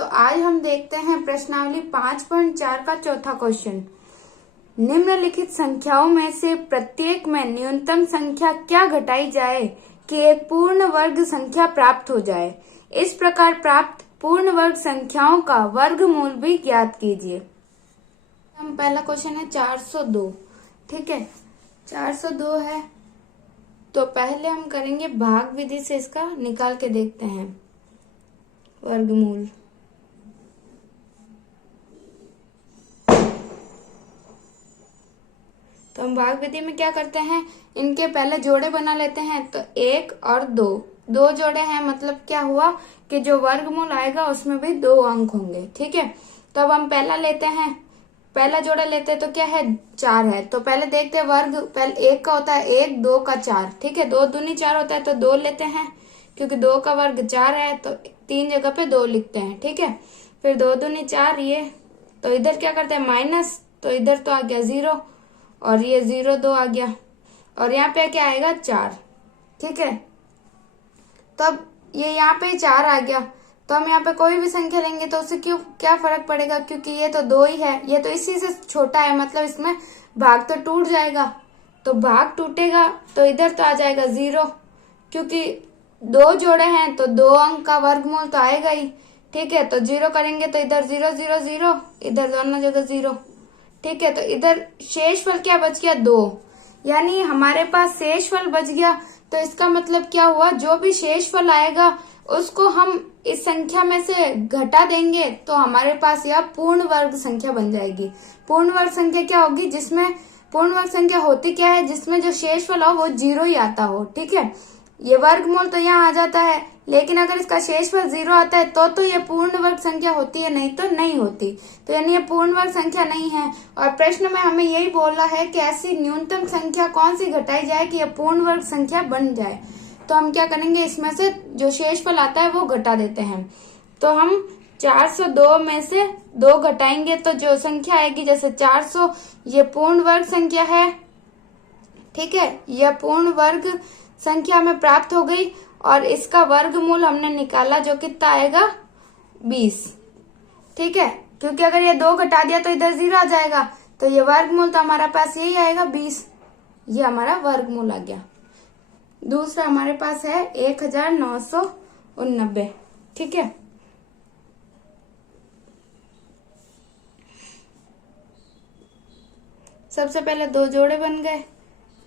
तो आज हम देखते हैं प्रश्नावली 5.4 का चौथा क्वेश्चन। निम्नलिखित संख्याओं में से प्रत्येक में न्यूनतम संख्या क्या घटाई जाए कि एक पूर्ण वर्ग संख्या प्राप्त हो जाए। इस प्रकार प्राप्त पूर्ण वर्ग संख्याओं का वर्गमूल भी ज्ञात कीजिए। हम पहला क्वेश्चन है 402। ठीक है, 402 है तो पहले हम करेंगे भाग विधि से इसका निकाल के देखते हैं वर्गमूल। तो हम भाग विधि में क्या करते हैं, इनके पहले जोड़े बना लेते हैं। तो 1 और 2 जोड़े हैं, मतलब क्या हुआ कि जो वर्गमूल आएगा उसमें भी 2 अंक होंगे। ठीक है, तो अब हम पहला लेते हैं, पहला जोड़ा लेते हैं तो क्या है 4 है। तो पहले देखते हैं वर्ग, पहले 1 का होता है 1, 2 का 4। ठीक है, 2 दूनी 4 होता है तो 2 लेते हैं, क्योंकि 2 का वर्ग 4 है तो 3 जगह पे 2 लिखते हैं। ठीक है, फिर 2 दूनी 4 ये, तो इधर क्या करते हैं माइनस, तो इधर तो आ गया 0 और ये 0 2 आ गया और यहाँ पे क्या आएगा 4। ठीक है, तब ये यहाँ पे 4 आ गया तो हम यहाँ पे कोई भी संख्या लेंगे तो उससे क्या फर्क पड़ेगा, क्योंकि ये तो 2 ही है, ये तो इसी से छोटा है, मतलब इसमें भाग तो टूट जाएगा। तो भाग टूटेगा तो इधर तो आ जाएगा 0, क्योंकि 2 जोड़े हैं तो 2 अंक का वर्गमूल तो आएगा ही। ठीक है, तो 0 करेंगे तो इधर 0 0 0, इधर दोनों जगह 0। ठीक है, तो इधर शेषफल क्या बच गया 2, यानी हमारे पास शेषफल बच गया। तो इसका मतलब क्या हुआ, जो भी शेषफल आएगा उसको हम इस संख्या में से घटा देंगे तो हमारे पास यह पूर्ण वर्ग संख्या बन जाएगी। पूर्ण वर्ग संख्या क्या होगी, जिसमें पूर्ण वर्ग संख्या होती क्या है, जिसमें जो शेषफल हो वो 0 ही आता हो। ठीक है, ये वर्गमूल तो यहाँ आ जाता है, लेकिन अगर इसका शेषफल 0 आता है तो ये पूर्ण वर्ग संख्या होती है, नहीं तो नहीं होती। तो यानी ये पूर्ण वर्ग संख्या नहीं है। और प्रश्न में हमें यही बोला है कि ऐसी न्यूनतम संख्या कौन सी घटाई जाए कि यह पूर्ण वर्ग संख्या बन जाए। तो हम क्या करेंगे, इसमें से जो शेषफल आता है वो घटा देते हैं। तो हम 402 में से 2 घटाएंगे तो जो संख्या आएगी, जैसे 400 ये पूर्ण वर्ग संख्या है। ठीक है, यह पूर्ण वर्ग संख्या में प्राप्त हो गई और इसका वर्गमूल हमने निकाला जो कितना आएगा 20। ठीक है, क्योंकि अगर ये 2 घटा दिया तो इधर 0 आ जाएगा, तो ये वर्गमूल तो हमारा पास यही आएगा 20। ये हमारा वर्गमूल आ गया। दूसरा हमारे पास है 1989। ठीक है, सबसे पहले 2 जोड़े बन गए।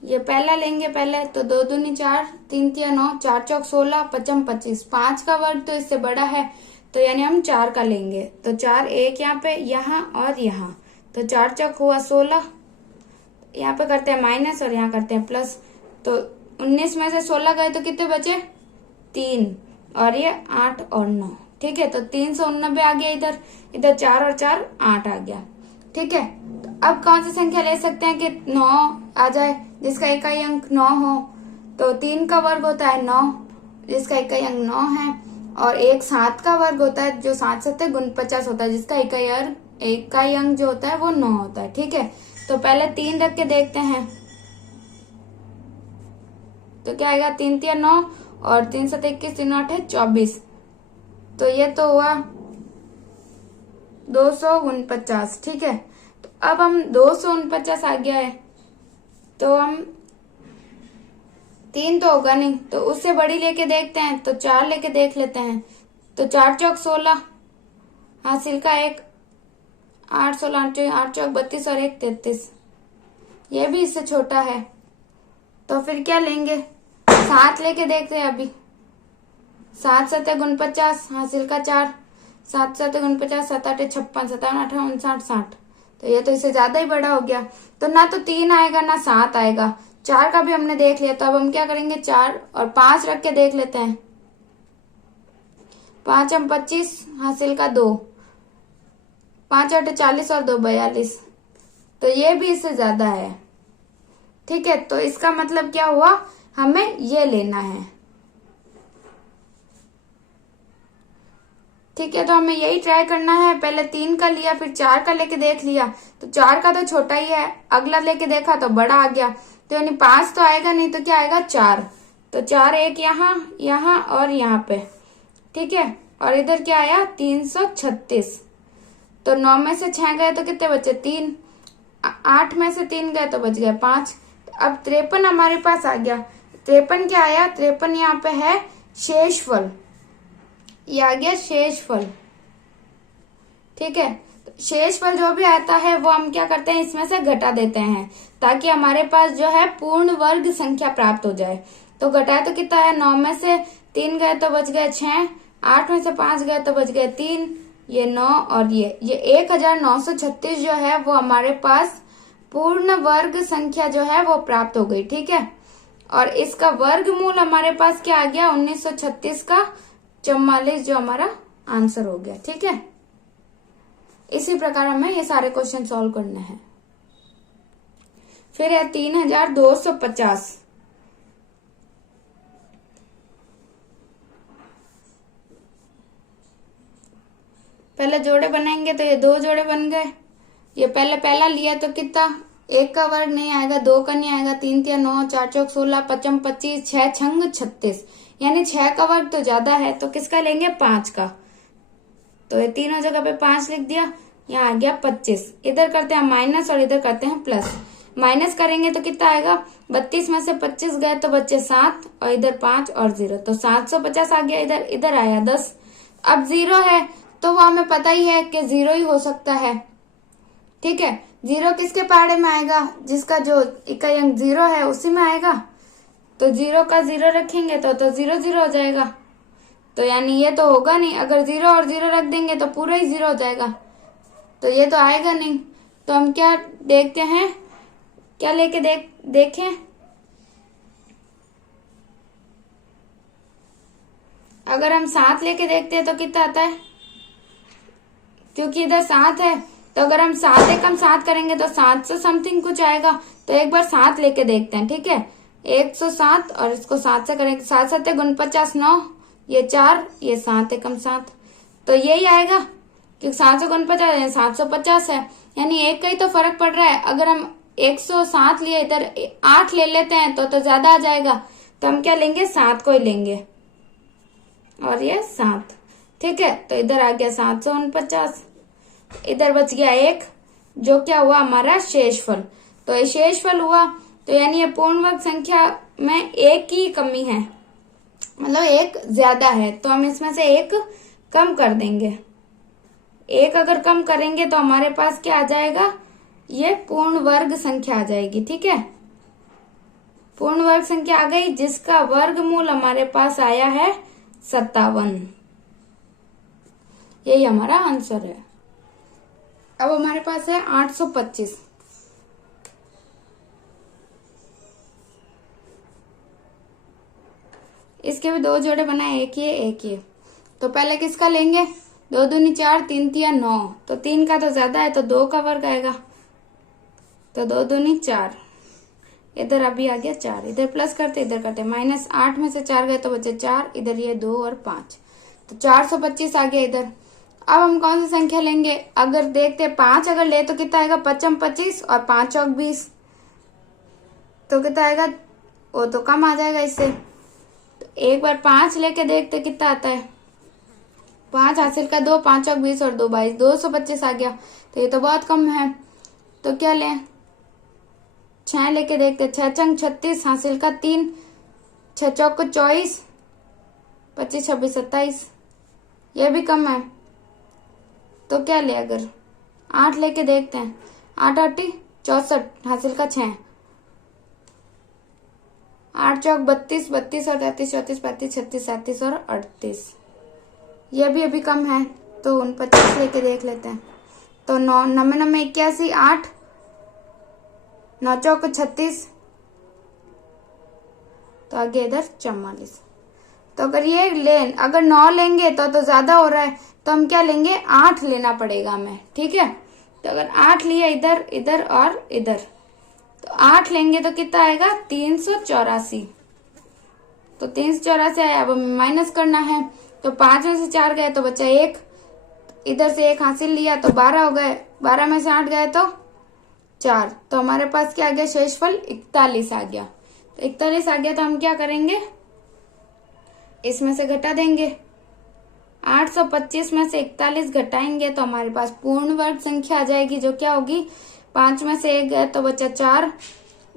ये पहला लेंगे पहले, तो 2 दूनी 4, 3 तिया 9, 4 चौक 16, 5 25। 5 का वर्ग तो इससे बड़ा है तो यानी हम 4 का लेंगे। तो 4 एक यहाँ पे, यहाँ और यहाँ, तो 4 चौक हुआ 16। यहाँ पे करते हैं माइनस और यहाँ करते हैं प्लस। तो 19 में से 16 गए तो कितने बचे 3, और ये 8 और 9। ठीक है, तो 389 आ गया। इधर 4 और 4 8 आ गया। ठीक है, तो अब कौन सी संख्या ले सकते हैं कि 9 आ जाए जिसका इकाई अंक 9 हो। तो 3 का वर्ग होता है 9 जिसका इकाई अंक 9 है, और एक 7 का वर्ग होता है जो 7 7 49 होता है जिसका इकाई अंक जो होता है वो 9 होता है। ठीक है, तो पहले 3 रख के देखते हैं तो क्या आएगा, 3 तिया 9 और 3 7 21, 3 8 है 24। तो ये तो हुआ 249। ठीक है, तो अब हम 249 आ गया है तो हम 3 तो होगा नहीं, तो उससे बड़ी लेके देखते हैं। तो 4 लेके देख लेते हैं। तो 4 चौक 16 हासिल का 1, 8 16 8 चौक 32 और 1 33। ये भी इससे छोटा है, तो फिर क्या लेंगे, 7 लेके देखते हैं अभी। 7 7 49 हासिल का 4, 7 7 49, 7 8 56, 7 8 59 60। तो ये तो इससे ज्यादा ही बड़ा हो गया। तो ना तो 3 आएगा ना 7 आएगा। 4 का भी हमने देख लिया, तो अब हम क्या करेंगे 4 और 5 रख के देख लेते हैं। 5 हम 25 हासिल का 2, 5 8 40 और 2 42। तो ये भी इससे ज्यादा है। ठीक है, तो इसका मतलब क्या हुआ, हमें ये लेना है। ठीक है, तो हमें यही ट्राई करना है। पहले 3 का लिया, फिर 4 का लेके देख लिया, तो 4 का तो छोटा ही है, अगला लेके देखा तो बड़ा आ गया। तो यानी 5 तो आएगा नहीं, तो क्या आएगा 4। तो 4 एक यहाँ और यहाँ पे। ठीक है, और इधर क्या आया 336। तो 9 में से 6 गए तो कितने बचे 3, 8 में से 3 गए तो बच गए 5। अब 53 हमारे पास आ गया। 53 क्या आया, 53 यहाँ पे है शेषफल, ये आ गया शेषफल। ठीक है, शेषफल जो भी आता है वो हम क्या करते हैं, इसमें से घटा देते हैं ताकि हमारे पास जो है पूर्ण वर्ग संख्या प्राप्त हो जाए। तो घटाए तो कितना है, 9 में से 3 गए तो बच गए 6, 8 में से 5 गए तो बच गए 3, ये 9 और ये 1936 जो है वो हमारे पास पूर्ण वर्ग संख्या जो है वो प्राप्त हो गई। ठीक है, और इसका वर्गमूल हमारे पास क्या आ गया 1936 का 44 जो हमारा आंसर हो गया। ठीक है, इसी प्रकार हमें ये सारे क्वेश्चन सॉल्व करने हैं। फिर है 3250। पहले जोड़े बनाएंगे तो ये 2 जोड़े बन गए। ये पहला लिया तो कितना, 1 का वर्ग नहीं आएगा, 2 का नहीं आएगा, 3 तिया 9, 4 चौक 16, 55 25, 6 छंग 36, यानी 6 का वर्ग तो ज्यादा है, तो किसका लेंगे 5 का। तो ये तीनों जगह पे 5 लिख दिया, यहाँ आ गया 25। इधर करते हैं माइनस और इधर करते हैं प्लस। माइनस करेंगे तो कितना आएगा, 32 में से 25 गए तो बचे 7 और इधर 5 और 0, तो 750 आ गया। इधर आया 10। अब 0 है तो वो हमें पता ही है कि 0 ही हो सकता है। ठीक है, 0 किसके पहाड़े में आएगा, जिसका जो इकाई अंक 0 है उसी में आएगा। तो 0 का 0 रखेंगे तो 0 0 हो जाएगा, तो यानी ये तो होगा नहीं। अगर 0 और 0 रख देंगे तो पूरा ही 0 हो जाएगा, तो ये तो आएगा नहीं। तो हम क्या देखते हैं, क्या लेके देखें, अगर हम 7 लेके देखते हैं तो कितना आता है, क्योंकि इधर 7 है तो अगर हम 7 एकम 7 करेंगे तो 7 से समथिंग कुछ आएगा। तो एक बार 7 लेके देखते हैं। ठीक है, 107 और इसको 7 से करेंगे, 7 7 49, 9, ये 4, ये 7 एकम 7, तो यही आएगा क्योंकि 7 से 49 750 है, यानी एक का ही तो फर्क पड़ रहा है। अगर हम 107 लिए इधर 8 ले लेते हैं तो ज्यादा आ जाएगा, तो हम क्या लेंगे 7 को ही लेंगे और ये 7। ठीक है, तो इधर आ गया 749, इधर बच गया 1 जो क्या हुआ हमारा शेषफल। तो ये शेषफल हुआ, तो यानी ये पूर्ण वर्ग संख्या में 1 की कमी है, मतलब 1 ज्यादा है, तो हम इसमें से 1 कम कर देंगे। 1 अगर कम करेंगे तो हमारे पास क्या आ जाएगा, ये पूर्ण वर्ग संख्या आ जाएगी। ठीक है, पूर्ण वर्ग संख्या आ गई जिसका वर्गमूल हमारे पास आया है 57। यही हमारा आंसर है। अब हमारे पास है 825। इसके भी 2 जोड़े बनाए, एक ये। तो पहले किसका लेंगे, 2 दूनी 4, 3 तिया 9, तो 3 का तो ज्यादा है तो 2 का वर्ग आएगा, तो 2 दूनी 4, इधर अभी आ गया 4, इधर प्लस करते इधर करते माइनस, 8 में से 4 गए तो बचे 4, इधर ये 2 और 5, तो 425 आ गया इधर। अब हम कौन सी संख्या लेंगे, अगर देखते 5 अगर ले तो कितना आएगा 55 25 और 5 चौक 20, तो कितना आएगा, वो तो कम आ जाएगा इससे। तो एक बार 5 लेके देखते कितना आता है, 5 हासिल का 2, 5 चौक 20 और 2 22, 225 आ गया, तो ये तो बहुत कम है। तो क्या लें, 6 लेके देखते, 6 चंग 36 हासिल का 3, 6 चौक 24, 25 26 27, ये भी कम है। तो क्या ले, अगर 8 लेके देखते हैं, 8 8 64 हासिल का 6, 8 चौक 32, 32 और 33 34 35 36 37 और 38, ये भी अभी कम है, तो 49 लेके देख लेते हैं। तो 9 9 9 81, 8 9 चौक 36, तो आगे इधर 44। तो अगर ये अगर 9 लेंगे तो ज्यादा हो रहा है, तो हम क्या लेंगे, 8 लेना पड़ेगा हमें। ठीक है, तो अगर 8 लिया इधर इधर और इधर, तो 8 लेंगे तो कितना आएगा 384, तो 384 आया। अब हमें माइनस करना है, तो 5 में से 4 गए तो बचा 1, इधर से 1 हासिल लिया तो 12 हो गए, 12 में से 8 गए तो 4, तो हमारे पास क्या आ गया, शेषफल 41 आ गया। तो 41 आ गया, तो हम क्या करेंगे, इसमें से घटा देंगे, 825 में से 41 घटाएंगे तो हमारे पास पूर्ण वर्ग संख्या आ जाएगी, जो क्या होगी 5 में से 1 गए तो बचा 4,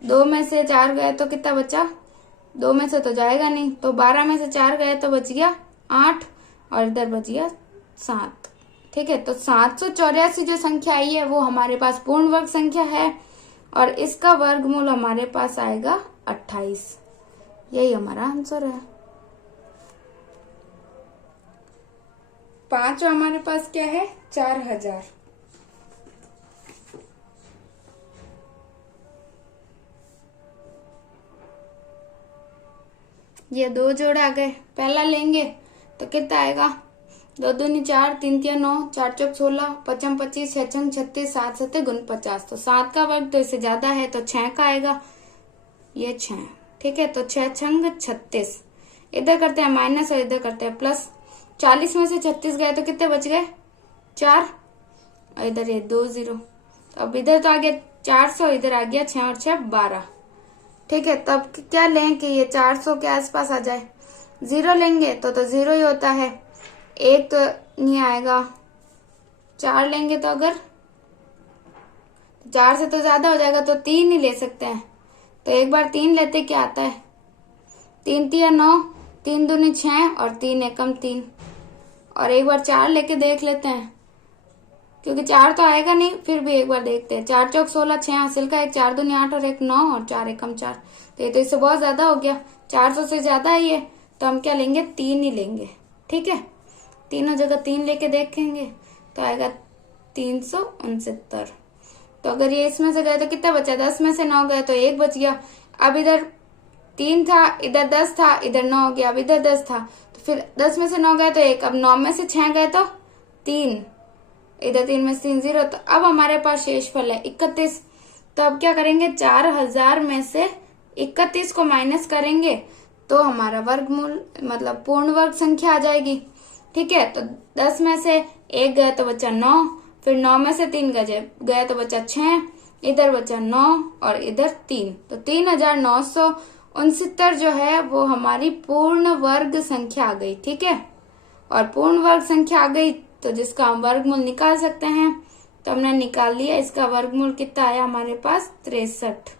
2 में से 4 गए तो कितना बचा, 2 में से तो जाएगा नहीं, तो 12 में से 4 गए तो बच गया 8 और इधर बच गया 7। ठीक है, तो 784 जो संख्या आई है वो हमारे पास पूर्ण वर्ग संख्या है और इसका वर्गमूल हमारे पास आएगा 28। यही हमारा आंसर है। 5 हमारे पास क्या है 4000। ये 2 जोड़ आ गए, पहला लेंगे तो कितना आएगा, 2 दूनी 4, 3 तिया 9, 4 चौक 16, 5 25, 6 छंग 36, 7 7 गुण 50। तो 7 का वर्ग तो इससे ज्यादा है तो 6 का आएगा, ये 6। ठीक है, तो 6 छंग 36, इधर करते हैं माइनस और इधर करते हैं प्लस। 40 में से 36 गए तो कितने बच गए 4 और इधर ये 2 0। तो अब इधर तो आ गया 400, इधर आ गया 6 और 6 12। ठीक है, तब क्या लें कि ये 400 के आसपास आ जाए। 0 लेंगे तो 0 ही होता है, 1 तो नहीं आएगा। 4 लेंगे तो अगर 4 से तो ज्यादा हो जाएगा तो 3 ही ले सकते हैं, तो एक बार 3 लेते क्या आता है, 3 तिया 9, 3 दूनी 6 और 3 एकम 3। और एक बार 4 लेके देख लेते हैं, क्योंकि 4 तो आएगा नहीं, फिर भी एक बार देखते हैं। 4 चौक 16, 6 हासिल का 1, 4 दूनी 8 और 1 9 और 4 एकम 4। तो ये तो इससे बहुत ज्यादा हो गया, 400 से ज्यादा ही है, तो हम क्या लेंगे 3 ही लेंगे। ठीक है, तीनों जगह 3 लेके देखेंगे तो आएगा 369। तो अगर ये इसमें से गए तो कितना बचा, 10 में से 9 गए तो 1 बच गया। अब इधर 3 था, इधर 10 था, इधर 9 हो गया, अब इधर 10 था तो फिर 10 में से 9 गए तो 1, अब 9 में से 6 गए तो 3, इधर 3 में से 3 0। तो अब हमारे पास शेषफल है 31। तो अब क्या करेंगे, 4000 में से 31 को माइनस करेंगे तो हमारा वर्गमूल मतलब पूर्ण वर्ग संख्या आ जाएगी। ठीक है, तो 10 में से 1 गए तो बचा 9, फिर 9 में से 3 गए तो बचा 6, इधर बचा 9 और इधर 3। तो 3969 जो है वो हमारी पूर्ण वर्ग संख्या आ गई। ठीक है, और पूर्ण वर्ग संख्या आ गई तो जिसका हम वर्गमूल निकाल सकते हैं, तो हमने निकाल लिया। इसका वर्गमूल कितना आया हमारे पास 63।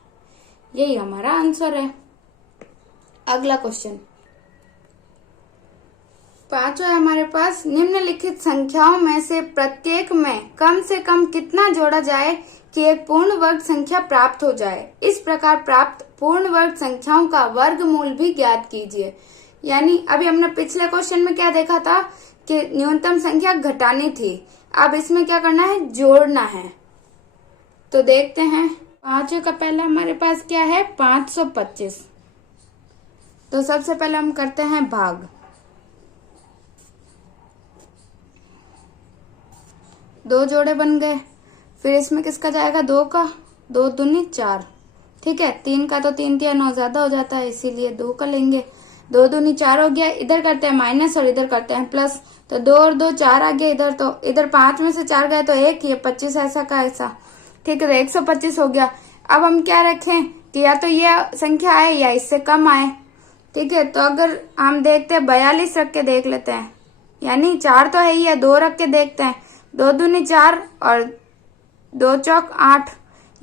यही हमारा आंसर है। अगला क्वेश्चन 5 है हमारे पास, निम्नलिखित संख्याओं में से प्रत्येक में कम से कम कितना जोड़ा जाए कि एक पूर्ण वर्ग संख्या प्राप्त हो जाए। इस प्रकार प्राप्त पूर्ण वर्ग संख्याओं का वर्गमूल भी ज्ञात कीजिए। यानी अभी हमने पिछले क्वेश्चन में क्या देखा था कि न्यूनतम संख्या घटानी थी, अब इसमें क्या करना है, जोड़ना है। तो देखते हैं, 5 का पहला हमारे पास क्या है 525। तो सबसे पहले हम करते हैं भाग, 2 जोड़े बन गए। फिर इसमें किसका जाएगा, 2 का, 2 दूनी 4। ठीक है, 3 का तो 3 तिया 9 ज्यादा हो जाता है, इसीलिए 2 का लेंगे। 2 दूनी 4 हो गया, इधर करते हैं माइनस और इधर करते हैं प्लस, तो 2 और 2 4 आ गया इधर। तो इधर 5 में से 4 गए तो 1, ये 25 ऐसा का ऐसा। ठीक है, तो 125 हो गया। अब हम क्या रखें कि या तो ये संख्या आए या इससे कम आए। ठीक है, तो अगर हम देखते हैं 42 रख के देख लेते हैं, यानी 4 तो है ही है, 2 रख के देखते हैं। 2 दूनी 4 और 2 चौक 8,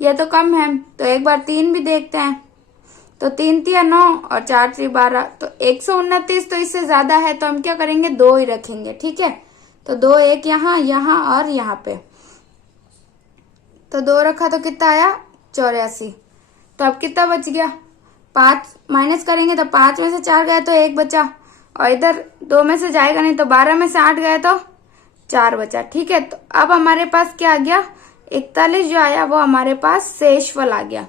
ये तो कम है, तो एक बार 3 भी देखते हैं। तो 3 तिया 9 और 4 3 12, तो 129 तो इससे ज्यादा है, तो हम क्या करेंगे 2 ही रखेंगे। ठीक है, तो 2 एक यहाँ यहाँ और यहाँ पे, तो 2 रखा तो कितना आया 84। तो अब कितना बच गया, 5 माइनस करेंगे तो 5 में से 4 गए तो 1 बचा, और इधर 2 में से जाएगा नहीं, तो 12 में से 8 गए तो 4 बचा। ठीक है, तो अब हमारे पास क्या आ गया, 41 जो आया वो हमारे पास शेषफल आ गया।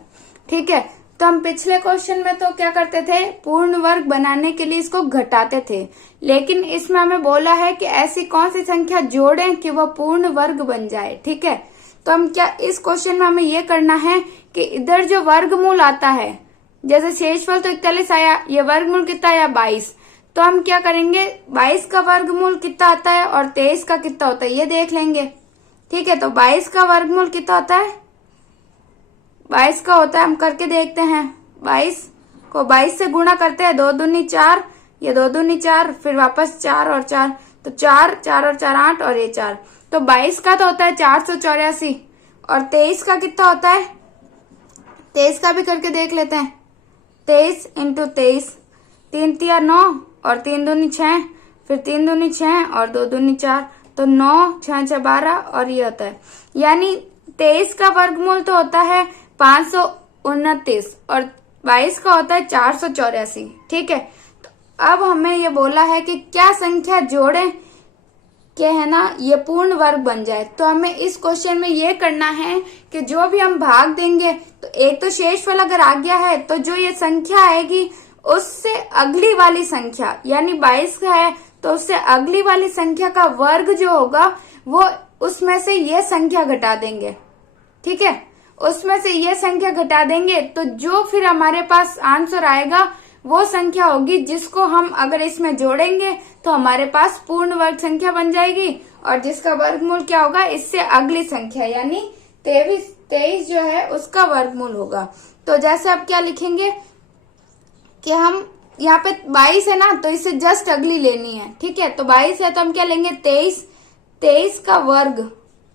ठीक है, तो हम पिछले क्वेश्चन में तो क्या करते थे, पूर्ण वर्ग बनाने के लिए इसको घटाते थे, लेकिन इसमें हमें बोला है कि ऐसी कौन सी संख्या जोड़ें कि वह पूर्ण वर्ग बन जाए। ठीक है, तो हम क्या इस क्वेश्चन में हमें ये करना है कि इधर जो वर्गमूल आता है, जैसे शेषफल तो 41 आया, ये वर्गमूल कितना आया 22, तो हम क्या करेंगे 22 का वर्गमूल कितना आता है और 23 का कितना होता है ये देख लेंगे। ठीक है, तो 22 का वर्गमूल कितना होता है, 22 का होता है, हम करके देखते हैं। 22 को 22 से गुणा करते हैं, 2 दूनी 4, ये 2 दूनी 4, फिर वापस 4 और 4, तो 4 4 और 4 8 और ये 4, तो 22 का तो होता है 484 और 23 का कितना होता है, 23 का भी करके देख लेते हैं। 23 इंटू 23, 3 तिया 9 और 3 दूनी 6, फिर 3 दूनी 6 और 2 दूनी 4, तो 9 6 6 12 और ये होता है, यानी 23 का वर्गमूल तो होता है 529 और 22 का होता है 484। ठीक है, तो अब हमें ये बोला है कि क्या संख्या जोड़ें कि है ना ये पूर्ण वर्ग बन जाए। तो हमें इस क्वेश्चन में ये करना है कि जो भी हम भाग देंगे तो एक तो शेषफल अगर आ गया है तो जो ये संख्या आएगी उससे अगली वाली संख्या, यानी 22 का है तो उससे अगली वाली संख्या का वर्ग जो होगा वो उसमें से ये संख्या घटा देंगे। ठीक है, उसमें से ये संख्या घटा देंगे तो जो फिर हमारे पास आंसर आएगा वो संख्या होगी जिसको हम अगर इसमें जोड़ेंगे तो हमारे पास पूर्ण वर्ग संख्या बन जाएगी, और जिसका वर्गमूल क्या होगा, इससे अगली संख्या यानी 23 जो है उसका वर्गमूल होगा। तो जैसे अब क्या लिखेंगे कि हम यहाँ पे 22 है ना, तो इससे जस्ट अगली लेनी है। ठीक है, तो 22 है तो हम क्या लेंगे 23 का वर्ग,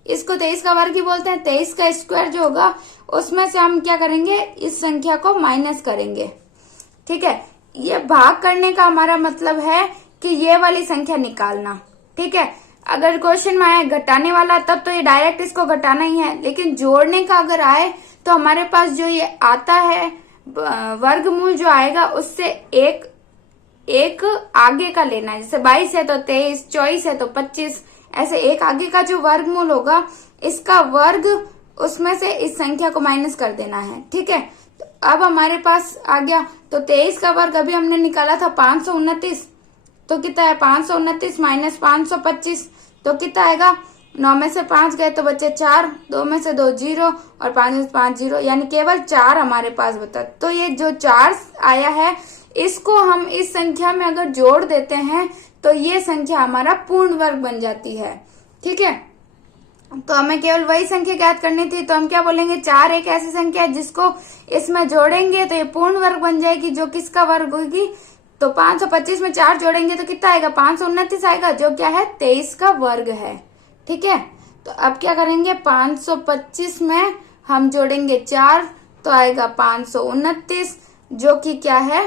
इसको 23 का वर्ग ही बोलते हैं। 23 का स्क्वायर जो होगा उसमें से हम क्या करेंगे, इस संख्या को माइनस करेंगे। ठीक है, ये भाग करने का हमारा मतलब है कि ये वाली संख्या निकालना। ठीक है, अगर क्वेश्चन में आए घटाने वाला तब तो ये डायरेक्ट इसको घटाना ही है, लेकिन जोड़ने का अगर आए तो हमारे पास जो ये आता है वर्गमूल जो आएगा उससे एक आगे का लेना है। जैसे 22 है तो 23, 24 है तो 25, ऐसे एक आगे का जो वर्गमूल होगा इसका वर्ग उसमें से इस संख्या को माइनस कर देना है। ठीक है, तो अब हमारे पास आ गया, तो 23 का वर्ग अभी हमने निकाला था 529, तो कितना है 529 माइनस 525, तो कितना आएगा, 9 में से 5 गए तो बचे 4, 2 में से 2 0 और 5 में से 5 0, यानी केवल 4 हमारे पास बता। तो ये जो 4 आया है इसको हम इस संख्या में अगर जोड़ देते हैं तो ये संख्या हमारा पूर्ण वर्ग बन जाती है। ठीक है, तो हमें केवल वही संख्या ज्ञात करनी थी, तो हम क्या बोलेंगे, 4 एक ऐसी संख्या है जिसको इसमें जोड़ेंगे तो ये पूर्ण वर्ग बन जाएगी, जो किसका वर्ग होगी, तो 525 में 4 जोड़ेंगे तो कितना आएगा, 529 आएगा, जो क्या है 23 का वर्ग है। ठीक है, तो अब क्या करेंगे, 525 में हम जोड़ेंगे 4 तो आएगा 529, जो कि क्या है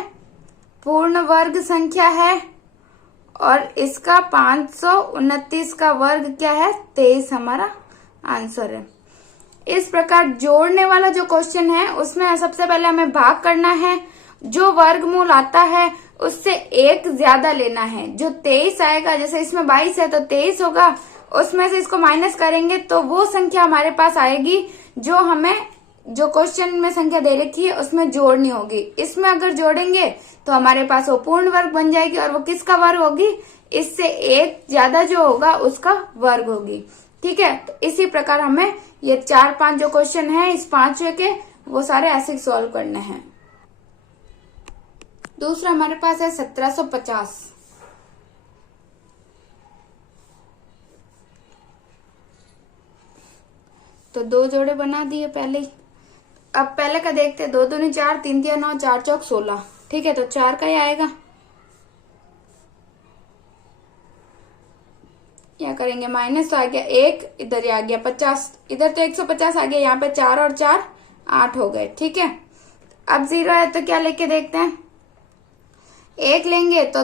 पूर्ण वर्ग संख्या है, और इसका 529 का वर्ग क्या है 23 हमारा आंसर है। इस प्रकार जोड़ने वाला जो क्वेश्चन है उसमें सबसे पहले हमें भाग करना है, जो वर्गमूल आता है उससे एक ज्यादा लेना है। जो 23 आएगा, जैसे इसमें 22 है तो 23 होगा, उसमें से इसको माइनस करेंगे तो वो संख्या हमारे पास आएगी जो हमें जो क्वेश्चन में संख्या दे रखी है उसमें जोड़नी होगी। इसमें अगर जोड़ेंगे तो हमारे पास वो पूर्ण वर्ग बन जाएगी, और वो किसका वर्ग होगी, इससे एक ज्यादा जो होगा उसका वर्ग होगी। ठीक है, तो इसी प्रकार हमें ये 4-5 जो क्वेश्चन है इस 5वें के वो सारे ऐसे सॉल्व करने हैं। दूसरा हमारे पास है 1750। तो 2 जोड़े बना दिए पहले ही। अब पहले का देखते हैं, 2 दूनी 4, 3 तिया 9, 4 चौक 16। ठीक है, तो 4 का ही आएगा, क्या करेंगे माइनस, तो आ गया 1, इधर ही आ गया 50, इधर तो 150 आ गया, यहाँ पे 4 और 4 8 हो गए। ठीक है, अब 0 है तो क्या लेके देखते हैं, 1 लेंगे तो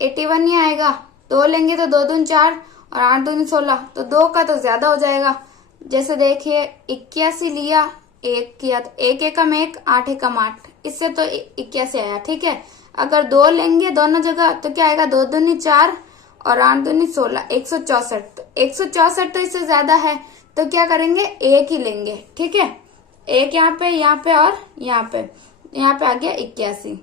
81 ही आएगा, 2 लेंगे तो 2 दूनी 4 और 8 दूनी 16, तो 2 का तो ज्यादा हो जाएगा। जैसे देखिए 81 लिया, 1 किया तो 1 एकम 1, 8 एकम 8, इससे तो 81 आया। ठीक है, अगर 2 लेंगे दोनों जगह तो क्या आएगा, 2 दूनी 4 और 8 दूनी 16, 164, तो 164 तो इससे ज्यादा है, तो क्या करेंगे 1 ही लेंगे। ठीक है, 1 यहाँ पे और यहाँ पे आ गया 81,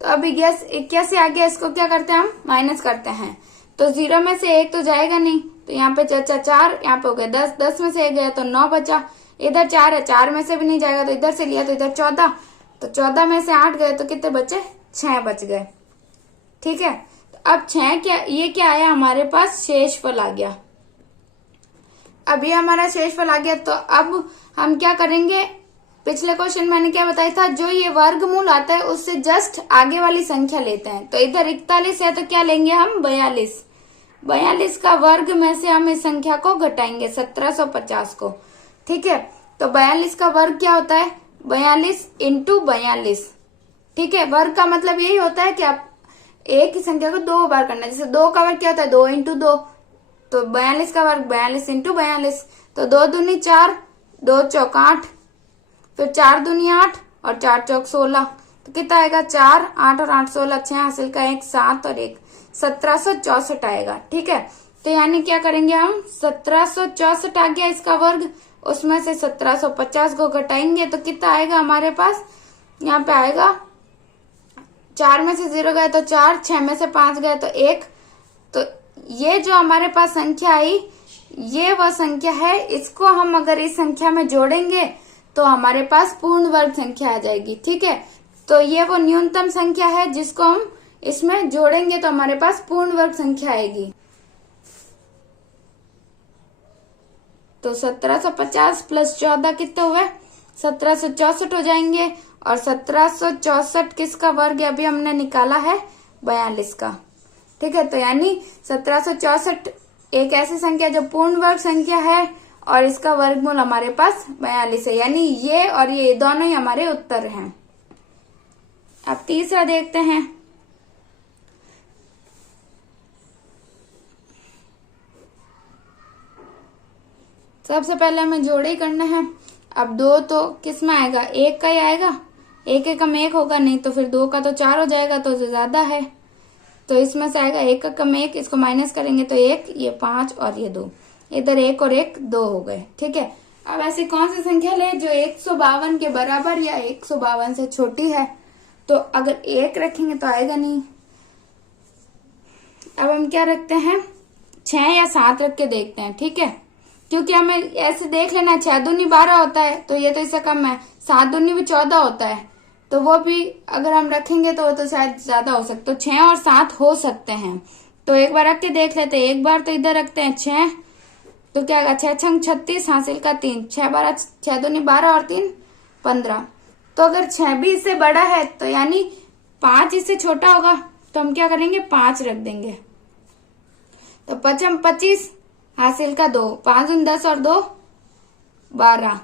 तो अब 81 आ गया, इसको क्या करते हैं हम माइनस करते हैं, तो 0 में से 1 तो जाएगा नहीं, तो यहाँ पे 4, यहाँ पे हो गया 10, 10 में से 1 गया तो 9 बचा, इधर 4 है, 4 में से भी नहीं जाएगा तो इधर से लिया तो इधर 14, तो 14 में से 8 गए तो कितने बचे, 6 बच गए। ठीक है, तो अब 6 क्या आया हमारे पास, शेषफल आ गया। अब ये हमारा शेषफल आ गया, तो अब हम क्या करेंगे, पिछले क्वेश्चन मैंने क्या बताया था, जो ये वर्गमूल आता है उससे जस्ट आगे वाली संख्या लेते हैं। तो इधर 41 है तो क्या लेंगे हम 42, 42 का वर्ग में से हम इस संख्या को घटाएंगे 1750 को। ठीक है, तो 42 का वर्ग क्या होता है? 42 इंटू 42। ठीक है, वर्ग का मतलब यही होता है कि आप एक ही संख्या को 2 बार करना है। जैसे 2 का वर्ग क्या होता है? 2 इंटू 2। तो 42 का वर्ग 42 इंटू 42। तो 2 दूनी 4, 2 चौक 8, फिर 4 दूनी 8 और 4 चौक 16। तो कितना आएगा? 4, 8 और 8 16, 6 हासिल का 1, 7 और 1 1764 आएगा। ठीक है, तो यानी क्या करेंगे हम? 1764 आ गया इसका वर्ग, उसमें से 1750 को घटाएंगे तो कितना आएगा हमारे पास? यहाँ पे आएगा 4 में से 0 गए तो 4, 6 में से 5 गए तो 1। तो ये जो हमारे पास संख्या आई, ये वह संख्या है। इसको हम अगर इस संख्या में जोड़ेंगे तो हमारे पास पूर्ण वर्ग संख्या आ जाएगी। ठीक है, तो ये वो न्यूनतम संख्या है जिसको हम इसमें जोड़ेंगे तो हमारे पास पूर्ण वर्ग संख्या आएगी। तो 1750 प्लस 14 कितने हुए? 1764 हो जाएंगे। और 1764 किसका वर्ग है? अभी हमने निकाला है 42 का। ठीक है, तो यानी 1764 एक ऐसी संख्या जो पूर्ण वर्ग संख्या है और इसका वर्गमूल हमारे पास 42 है। यानी ये और ये दोनों ही हमारे उत्तर हैं। अब तीसरा देखते हैं। सबसे पहले हमें जोड़े ही करना है। अब 2 तो किस में आएगा? 1 का ही आएगा। 1 एकम 1 होगा, नहीं तो फिर 2 का तो 4 हो जाएगा, तो जो ज्यादा है तो इसमें से आएगा 1 एकम 1, इसको माइनस करेंगे तो 1, ये 5 और ये 2। इधर 1 और 1 2 हो गए। ठीक है, अब ऐसी कौन सी संख्या ले जो 152 के बराबर या 152 से छोटी है? तो अगर 1 रखेंगे तो आएगा नहीं। अब हम क्या रखते हैं? 6 या 7 रख के देखते हैं। ठीक है, क्योंकि हमें ऐसे देख लेना, 6 दूनी 12 होता है तो ये तो इससे कम है। 7 दूनी भी 14 होता है, तो वो भी अगर हम रखेंगे तो वो तो शायद ज्यादा हो सकता है। तो 6 और 7 हो सकते हैं। तो एक बार रख के देख लेते हैं। एक बार तो इधर रखते हैं 6, तो क्या आएगा? 6 छंग 36 हासिल का 3, 6 12, 6 दूनी 12 और 3 15। तो अगर 6 भी इससे बड़ा है तो यानी 5 इससे छोटा होगा, तो हम क्या करेंगे? 5 रख देंगे। तो 5 25 हासिल का 2, 5 10 और 2 12,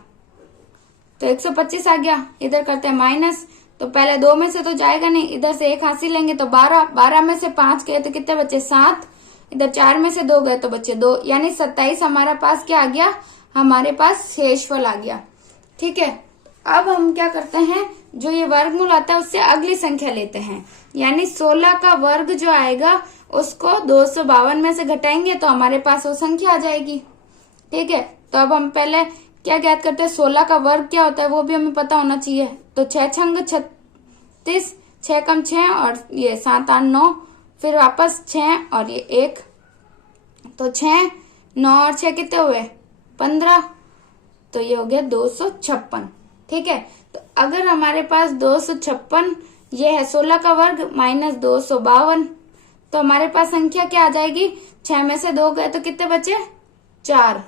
तो 125 आ गया। इधर करते हैं माइनस, तो पहले 2 में से तो जाएगा नहीं, इधर से 1 हासिल लेंगे तो 12, 12 में से 5 गए तो कितने बचे? 7। इधर 4 में से 2 गए तो बचे 2, यानी 27 हमारा पास क्या आ गया? हमारे पास शेषफल आ गया। ठीक है, अब हम क्या करते हैं? जो ये वर्गमूल आता है उससे अगली संख्या लेते हैं, यानी 16 का वर्ग जो आएगा उसको 252 में से घटाएंगे तो हमारे पास वो संख्या आ जाएगी। ठीक है, तो अब हम पहले क्या ज्ञात करते हैं? 16 का वर्ग क्या होता है वो भी हमें पता होना चाहिए। तो 6 छंग 36, 6 कम 6 और ये 7 8 9, फिर वापस 6 और ये 1, तो 6 9 और 6 कितने हुए? 15, तो ये हो गया 256। ठीक है, तो अगर हमारे पास 256 ये है 16 का वर्ग माइनस 252, तो हमारे पास संख्या क्या आ जाएगी? 6 में से 2 गए तो कितने बचे? 4।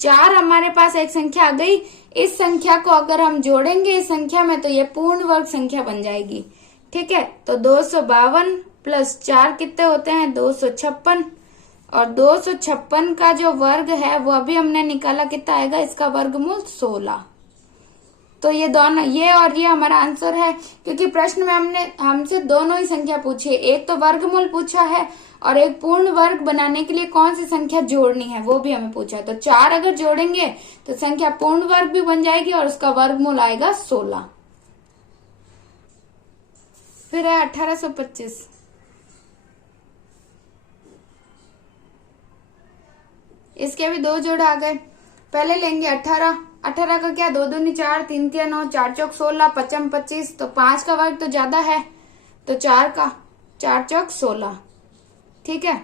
4 हमारे पास एक संख्या आ गई। इस संख्या को अगर हम जोड़ेंगे इस संख्या में तो ये पूर्ण वर्ग संख्या बन जाएगी। ठीक है, तो 252 प्लस 4 कितने होते हैं? 256, और 256 का जो वर्ग है वो अभी हमने निकाला, कितना आएगा? इसका वर्गमूल 16। तो ये दोनों, ये और ये हमारा आंसर है, क्योंकि प्रश्न में हमसे दोनों ही संख्या पूछी है। एक तो वर्गमूल पूछा है और एक पूर्ण वर्ग बनाने के लिए कौन सी संख्या जोड़नी है वो भी हमें पूछा है। तो 4 अगर जोड़ेंगे तो संख्या पूर्ण वर्ग भी बन जाएगी और उसका वर्गमूल आएगा 16। फिर है 1825। इसके भी 2 जोड़ आ गए। पहले लेंगे 18 का क्या? 2 दूनी 4, 3 3 9, 4 चौक 16, 5 25, तो 5 का वर्ग तो ज्यादा है, तो 4 का 4 चौक 16। ठीक है,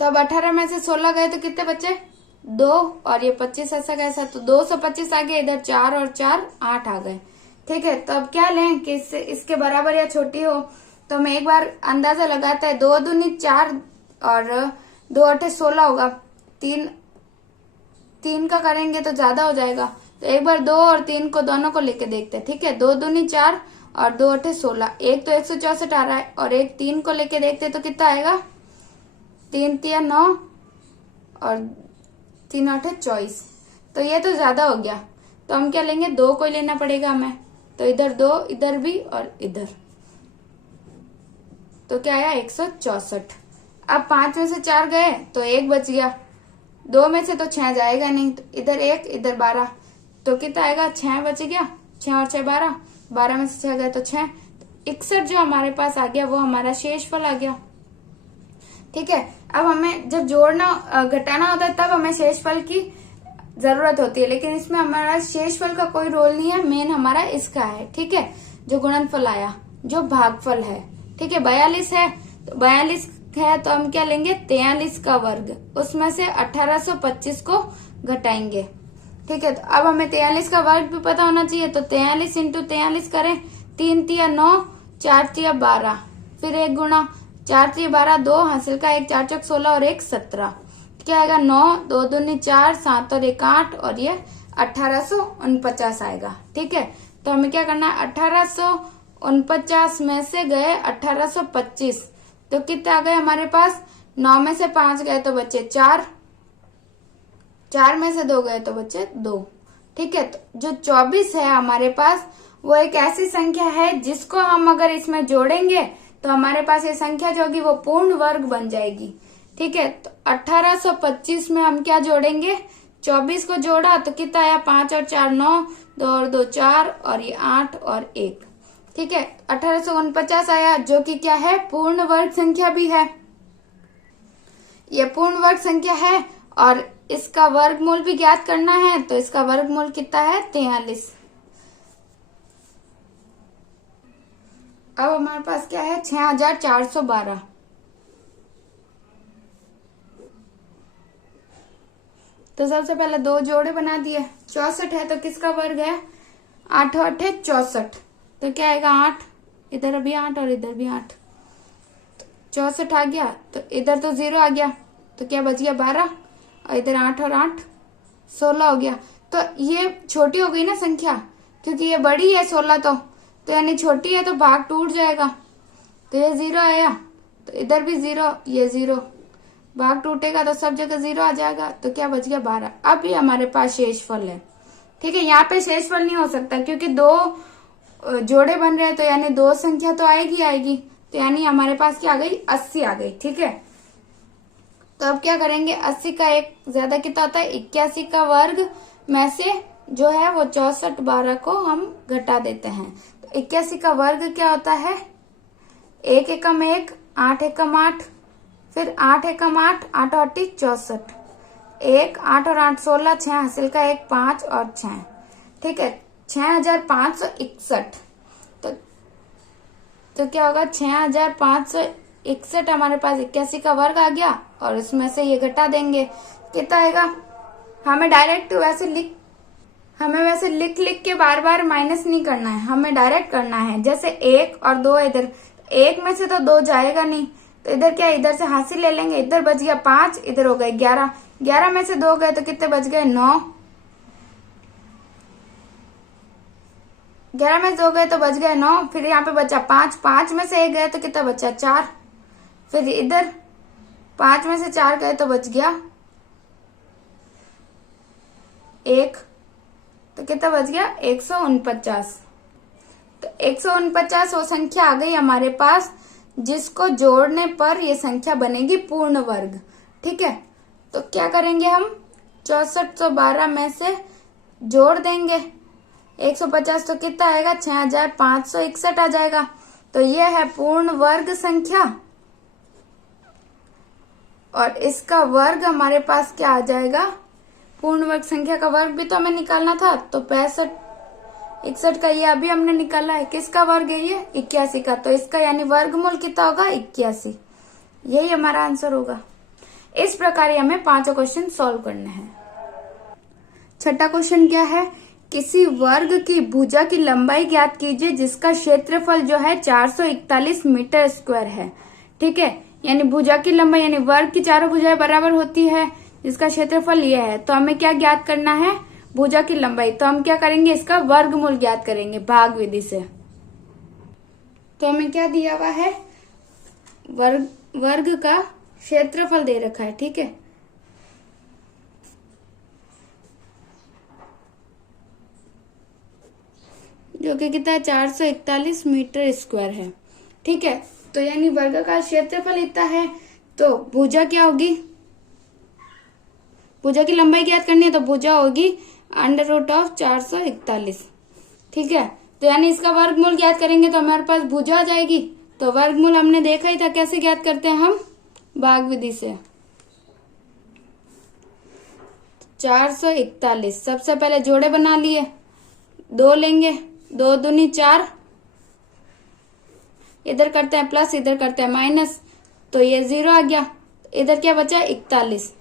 तो अब 18 में से 16 गए तो कितने बचे? 2, और ये 25 ऐसा कैसा, तो 225 आ गए। इधर 4 और 4 8 आ गए। ठीक है, तो अब क्या लें कि इसके बराबर या छोटी हो? तो हम एक बार अंदाजा लगाता है। 2 दूनी 4 और 2 8 16 होगा। 3 का करेंगे तो ज्यादा हो जाएगा, तो एक बार 2 और 3 को दोनों को लेके देखते हैं। ठीक है, 2 दूनी 4 और 2 8 16, एक तो 164 आ रहा है और एक 3 को लेके देखते तो कितना आएगा? 3 तिया 9 और 3 8 24। तो ये तो ज्यादा हो गया, तो हम क्या लेंगे, 2 को लेना पड़ेगा हमें। तो इधर 2, इधर भी और इधर, तो क्या आया 164। अब 5 में से 4 गए तो 1 बच गया, 2 में से तो 6 जाएगा नहीं, तो इधर 1 इधर 12, तो कितना आएगा, 6 बच गया। 6 और 6 12, 12 में से 6 गए तो 6, 61 जो हमारे पास आ गया वो हमारा शेषफल आ गया। ठीक है, अब हमें जब जोड़ना घटाना होता है तब हमें शेषफल की जरूरत होती है, लेकिन इसमें हमारा शेषफल का कोई रोल नहीं है, मेन हमारा इसका है। ठीक है, जो गुणनफल आया, जो भागफल है। ठीक है, 42 है, तो 42 है तो हम क्या लेंगे, 43 का वर्ग, उसमें से 1825 को घटाएंगे। ठीक है, तो अब हमें 43 का वर्ग भी पता होना चाहिए, तो 43 इंटू 43 करें, 3 तिया 9, 4 तिया 12, फिर 1 गुणा 4 तिया 12, 2 हासिल का 1, 4 चौक 16 और 1 17, क्या आएगा 9, 2 दूनी 4, 7 और 1 8, और ये 1849 आएगा। ठीक है, तो हमें क्या करना है, 1849 में से गए 1825, तो कितने आ गए हमारे पास, 9 में से 5 गए तो बचे 4, 4 में से 2 गए तो बचे 2। ठीक है, तो जो 24 है हमारे पास वो एक ऐसी संख्या है जिसको हम अगर इसमें जोड़ेंगे तो हमारे पास ये संख्या जो होगी वो पूर्ण वर्ग बन जाएगी। ठीक है, तो 1825 में हम क्या जोड़ेंगे, 24 को जोड़ा तो कितना आया, 5 और 4 9, 2 और 2 4, और ये 8 और 1। ठीक है, 1849 आया, जो कि क्या है, पूर्ण वर्ग संख्या भी है। ये पूर्ण वर्ग संख्या है और इसका वर्गमूल भी ज्ञात करना है, तो इसका वर्गमूल कितना है, 43। अब हमारे पास क्या है, 6412। तो सबसे पहले 2 जोड़े बना दिए, 64 है तो किसका वर्ग है, 8 8 है 64, तो क्या आएगा 8, इधर अभी 8 और इधर भी 8, 64 आ गया, तो इधर तो 0 आ गया, तो क्या बच गया 12, और इधर 8 और 8 16 हो गया। तो ये छोटी हो गई ना संख्या, क्योंकि ये बड़ी है 16, तो यानी छोटी है तो भाग टूट जाएगा, तो ये 0 आया, तो इधर भी 0, ये 0, भाग टूटेगा तो सब जगह 0 आ जाएगा, तो क्या बच गया 12। अब ये हमारे पास शेषफल है। ठीक है, यहाँ पे शेषफल नहीं हो सकता क्योंकि 2 जोड़े बन रहे हैं, तो यानी 2 संख्या तो आएगी, तो यानी हमारे पास क्या आ गई, 80 आ गई। ठीक है, तो अब क्या करेंगे, 80 का एक ज्यादा कितना होता है, 81 का वर्ग में से जो है वो 64 12 को हम घटा देते हैं, तो 81 का वर्ग क्या होता है, 1 एकम 1, 8 एकम 8, फिर 8 एकम 8, 8 8 64, 1 8 और 8 16, 6 हासिल का 1 5 और 6। ठीक है, 6561। तो क्या होगा, 6561 हमारे पास 81 का वर्ग आ गया, और उसमें से ये घटा देंगे, कितना आएगा, हमें डायरेक्ट वैसे लिख के बार बार माइनस नहीं करना है, हमें डायरेक्ट करना है। जैसे 1 और 2 इधर, 1 में से तो 2 जाएगा नहीं, तो इधर क्या, इधर से हासिल ले लेंगे, इधर बच गया 5, इधर हो गए 11, 11 में से 2 गए तो कितने बच गए 9, 11 में से 2 गए तो बच गए 9, फिर यहाँ पे बचा 5, 5 में से 1 गए तो कितना बचा 4, फिर इधर 5 में से 4 गए तो बच गया 1, तो कितना बच गया 149। तो 149 वो संख्या आ गई हमारे पास जिसको जोड़ने पर ये संख्या बनेगी पूर्ण वर्ग। ठीक है, तो क्या करेंगे हम, 6412 में से जोड़ देंगे 150, तो कितना आएगा 6561 आ जाएगा। तो ये है पूर्ण वर्ग संख्या, और इसका वर्ग हमारे पास क्या आ जाएगा, पूर्ण वर्ग संख्या का वर्ग भी तो हमें निकालना था, तो 65 61 का ये अभी हमने निकाला है, किसका वर्ग है ये 81 का, तो इसका यानी वर्गमूल कितना होगा 81, यही हमारा आंसर होगा। इस प्रकार ये हमें 5 क्वेश्चन सॉल्व करने हैं। छठा क्वेश्चन क्या है, किसी वर्ग की भुजा की लंबाई ज्ञात कीजिए जिसका क्षेत्रफल जो है 441 मीटर स्क्वायर है। ठीक है, यानी भुजा की लंबाई यानी वर्ग की चारों भुजाएं बराबर होती है, जिसका क्षेत्रफल यह है, तो हमें क्या ज्ञात करना है, भुजा की लंबाई। तो हम क्या करेंगे, इसका वर्गमूल ज्ञात करेंगे भाग विधि से। तो हमें क्या दिया हुआ है, वर्ग का क्षेत्रफल दे रखा है, ठीक है, जो कि कितना है 441 मीटर स्क्वायर है, ठीक है। तो यानी वर्ग का क्षेत्रफल इतना है, तो भुजा क्या होगी, भुजा की लंबाई ज्ञात करनी है तो भुजा होगी √ऑफ 441, ठीक है। तो यानी इसका वर्गमूल ज्ञात करेंगे तो हमारे पास भुजा आ जाएगी। तो वर्गमूल हमने देखा ही था कैसे ज्ञात करते हैं हम, भाग विधि से। 441 सबसे पहले जोड़े बना लिए, 2 लेंगे, 2 दूनी 4, इधर करते हैं प्लस, इधर करते हैं माइनस, तो ये 0 आ गया, इधर क्या बचा 41,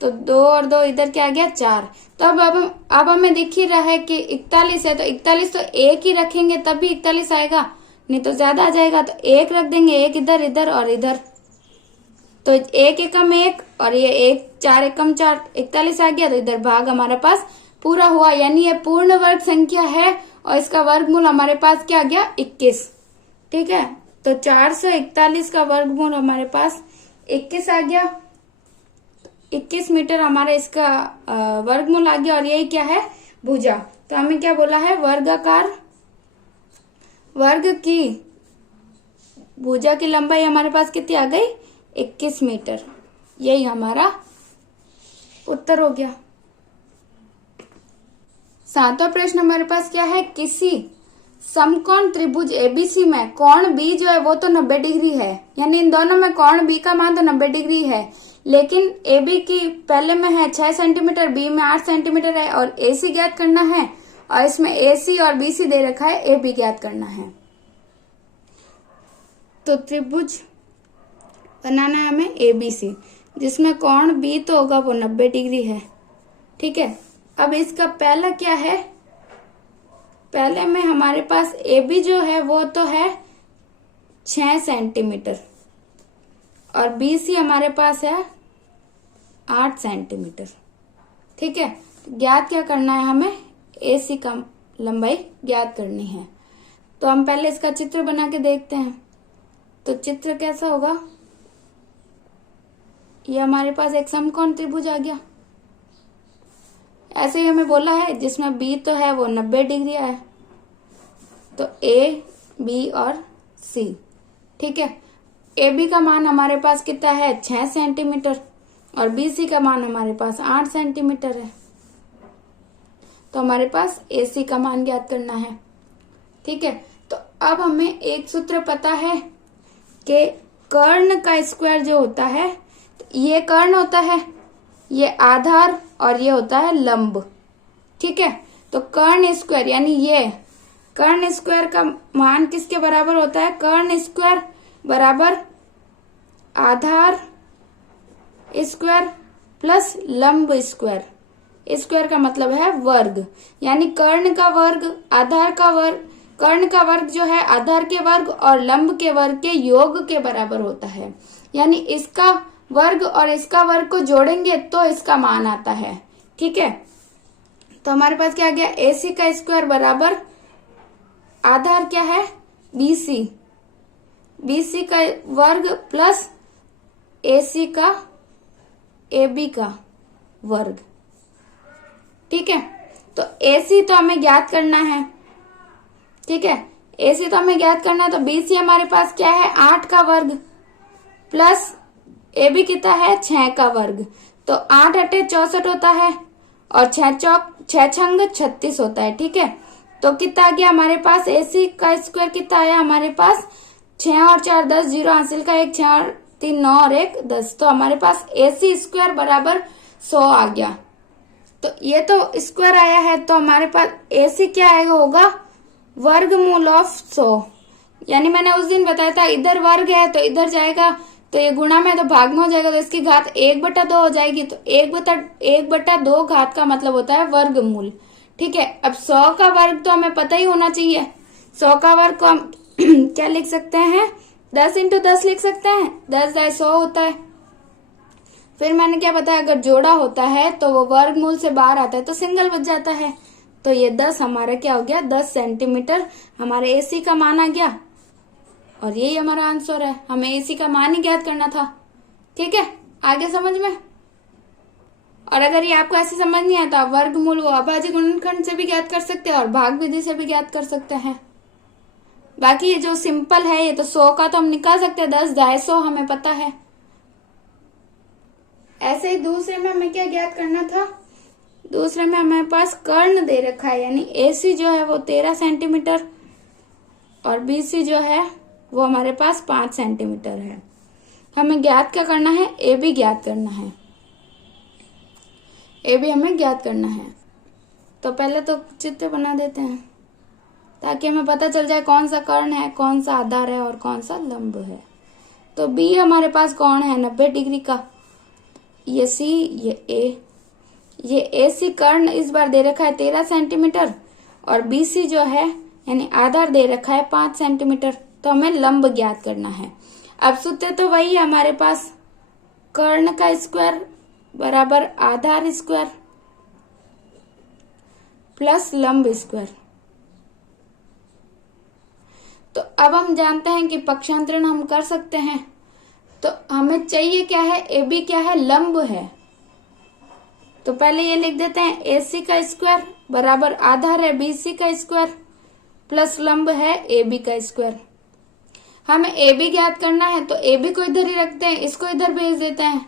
तो 2 और 2 इधर क्या आ गया 4। तो अब हमें दिख ही रहा है कि 41 है, तो 41 तो 1 ही रखेंगे तब भी 41 आएगा, नहीं तो ज्यादा आ जाएगा, तो 1 रख देंगे, 1 इधर, इधर और इधर, तो 1 एकम 1 और ये 1 4 एकम 4, 41 आ गया। तो इधर भाग हमारे पास पूरा हुआ, यानी ये पूर्ण वर्ग संख्या है और इसका वर्गमूल हमारे पास क्या आ गया 21, ठीक है। तो 441 का वर्गमूल हमारे पास 21 आ गया, 21 मीटर हमारा इसका वर्गमूल आ गया, और यही क्या है भुजा। तो हमें क्या बोला है, वर्गाकार वर्ग की भुजा की लंबाई हमारे पास कितनी आ गई 21 मीटर, यही हमारा उत्तर हो गया। 7वां प्रश्न हमारे पास क्या है, किसी समकोण त्रिभुज एबीसी में कोण बी जो है वो तो 90 डिग्री है, यानी इन दोनों में कोण बी का मान तो 90 डिग्री है, लेकिन AB की पहले में है 6 सेंटीमीटर, बी में 8 सेंटीमीटर है, और AC ज्ञात करना है, और इसमें AC और BC दे रखा है, AB ज्ञात करना है। तो त्रिभुज बनाना है हमें ABC, जिसमें कोण B तो होगा वो 90 डिग्री है, ठीक है। अब इसका पहला क्या है, पहले में हमारे पास AB जो है वो तो है 6 सेंटीमीटर और BC हमारे पास है 8 सेंटीमीटर, ठीक है। ज्ञात क्या करना है हमें, AC का लंबाई ज्ञात करनी है। तो हम पहले इसका चित्र बना के देखते हैं। तो चित्र कैसा होगा, ये हमारे पास एक समकोण त्रिभुज आ गया, ऐसे ही हमें बोला है, जिसमें B तो है वो 90 डिग्री है, तो A, B और C, ठीक है। AB का मान हमारे पास कितना है 6 सेंटीमीटर और BC का मान हमारे पास 8 सेंटीमीटर है, तो हमारे पास AC का मान ज्ञात करना है, ठीक है। तो अब हमें एक सूत्र पता है कि कर्ण का स्क्वायर जो होता है, तो ये कर्ण होता है, ये आधार और ये होता है लंब, ठीक है। तो कर्ण स्क्वायर यानी ये कर्ण स्क्वायर का मान किसके बराबर होता है, कर्ण स्क्वायर बराबर आधार स्क्वायर प्लस लंब स्क्वायर, स्क्वायर का मतलब है वर्ग, यानी कर्ण का वर्ग आधार का वर्ग, कर्ण का वर्ग जो है आधार के वर्ग और लंब के वर्ग के योग के बराबर होता है, यानी इसका वर्ग और इसका वर्ग को जोड़ेंगे तो इसका मान आता है, ठीक है। तो हमारे पास क्या आ गया, AC का स्क्वायर बराबर आधार क्या है BC, BC का वर्ग प्लस AC का AB का वर्ग, ठीक है। तो AC तो हमें ज्ञात करना है, ठीक है, AC तो हमें ज्ञात करना है, तो BC हमारे पास क्या है 8 का वर्ग प्लस AB कितना है 6 का वर्ग, तो 8 8 64 होता है और 6 छंग 36 होता है, ठीक है। तो कितना आ गया हमारे पास, AC का स्क्वायर कितना आया हमारे पास 6 और 4 10, 0 हासिल का 1, 6 और 3 9 और 1 10, तो हमारे पास AC स्क्वायर बराबर 100 आ गया। तो ये तो स्क्वायर आया है, तो हमारे पास AC क्या आएगा होगा वर्गमूल ऑफ 100, यानी मैंने उस दिन बताया था इधर वर्ग है तो इधर जाएगा, तो ये गुणा में तो भाग में हो जाएगा, तो इसकी घात 1/2 हो जाएगी, तो 1/2 घात का मतलब होता है वर्गमूल, ठीक है। अब 100 का वर्ग तो हमें पता ही होना चाहिए, 100 का वर्ग को हम क्या लिख सकते हैं 10 × 10 लिख सकते हैं, 10 × 100 होता है। फिर मैंने क्या बताया, अगर जोड़ा होता है तो वो वर्गमूल से बाहर आता है तो सिंगल बच जाता है, तो ये 10 हमारा क्या हो गया 10 सेंटीमीटर हमारे AC का मान आ गया, और यही हमारा आंसर है। हमें एसी का मान ही ज्ञात करना था। ठीक है, आगे समझ में। और अगर ये आपको ऐसे समझ नहीं आता, वर्गमूल वो अभाज्य गुणनखंड से भी ज्ञात कर सकते हैं और भाग विधि से भी ज्ञात कर सकते हैं। बाकी ये जो सिंपल है, ये तो 100 का तो हम निकाल सकते हैं, 10, 250 हमें पता है। ऐसे ही दूसरे में हमें क्या ज्ञात करना था, दूसरे में हमारे पास कर्ण दे रखा है, यानी एसी जो है वो 13 सेंटीमीटर और बीसी जो है वो हमारे पास 5 सेंटीमीटर है। हमें ज्ञात क्या करना है, ए बी ज्ञात करना है। ए भी हमें ज्ञात करना है। तो पहले तो चित्र बना देते हैं ताकि हमें पता चल जाए कौन सा कर्ण है, कौन सा आधार है और कौन सा लंब है। तो बी हमारे पास कौन है, 90 डिग्री का। ये सी, ये ए, ये ए सी कर्ण इस बार दे रखा है 13 सेंटीमीटर और बी सी जो है यानी आधार दे रखा है 5 सेंटीमीटर। तो हमें लंब ज्ञात करना है। अब सूत्र तो वही है हमारे पास, कर्ण का स्क्वायर बराबर आधार स्क्वायर प्लस लंब स्क्वायर। तो अब हम जानते हैं कि पक्षांतरण हम कर सकते हैं। तो हमें चाहिए क्या है, ए बी क्या है, लंब है। तो पहले ये लिख देते हैं, ए सी का स्क्वायर बराबर आधार है बी सी का स्क्वायर प्लस लंब है ए बी का स्क्वायर। हमें ए बी ज्ञात करना है तो ए बी को इधर ही रखते हैं, इसको इधर भेज देते हैं।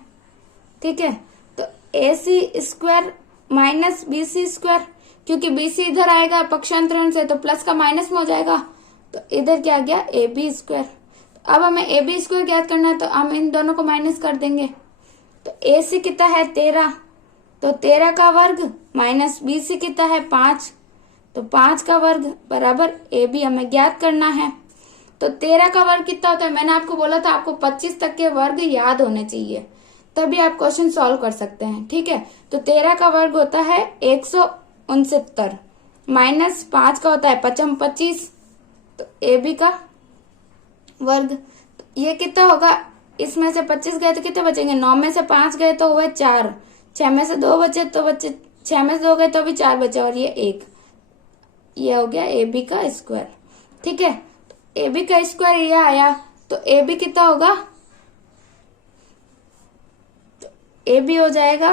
ठीक है, तो A C square minus B C square, क्योंकि बी सी इधर आएगा पक्षांतरण से तो प्लस का माइनस में हो जाएगा, तो इधर क्या आ गया, ए बी स्क्वायर। अब हमें ए बी स्क्वायर ज्ञात करना है तो हम इन दोनों को माइनस कर देंगे। तो ए सी कितना है 13, तो 13 का वर्ग माइनस बी सी कितना है 5, तो 5 का वर्ग बराबर ए बी हमें ज्ञात करना है। तो 13 का वर्ग कितना होता है, मैंने आपको बोला था आपको 25 तक के वर्ग याद होने चाहिए, तभी आप क्वेश्चन सॉल्व कर सकते हैं। ठीक है, तो 13 का वर्ग होता है 169 माइनस 5 का होता है 25, तो ए बी का वर्ग, तो ये कितना होगा, इसमें से 25 गए तो कितने बचेंगे, 9 में से 5 गए तो हुए 4, 6 में से 2 बचे तो बचे, 6 में से 2 गए तो भी 4 बचे और ये 1, ये हो गया ए बी का स्क्वायर। ठीक है, तो ए बी का स्क्वायर ये आया, तो ए बी कितना होगा, तो ए बी हो जाएगा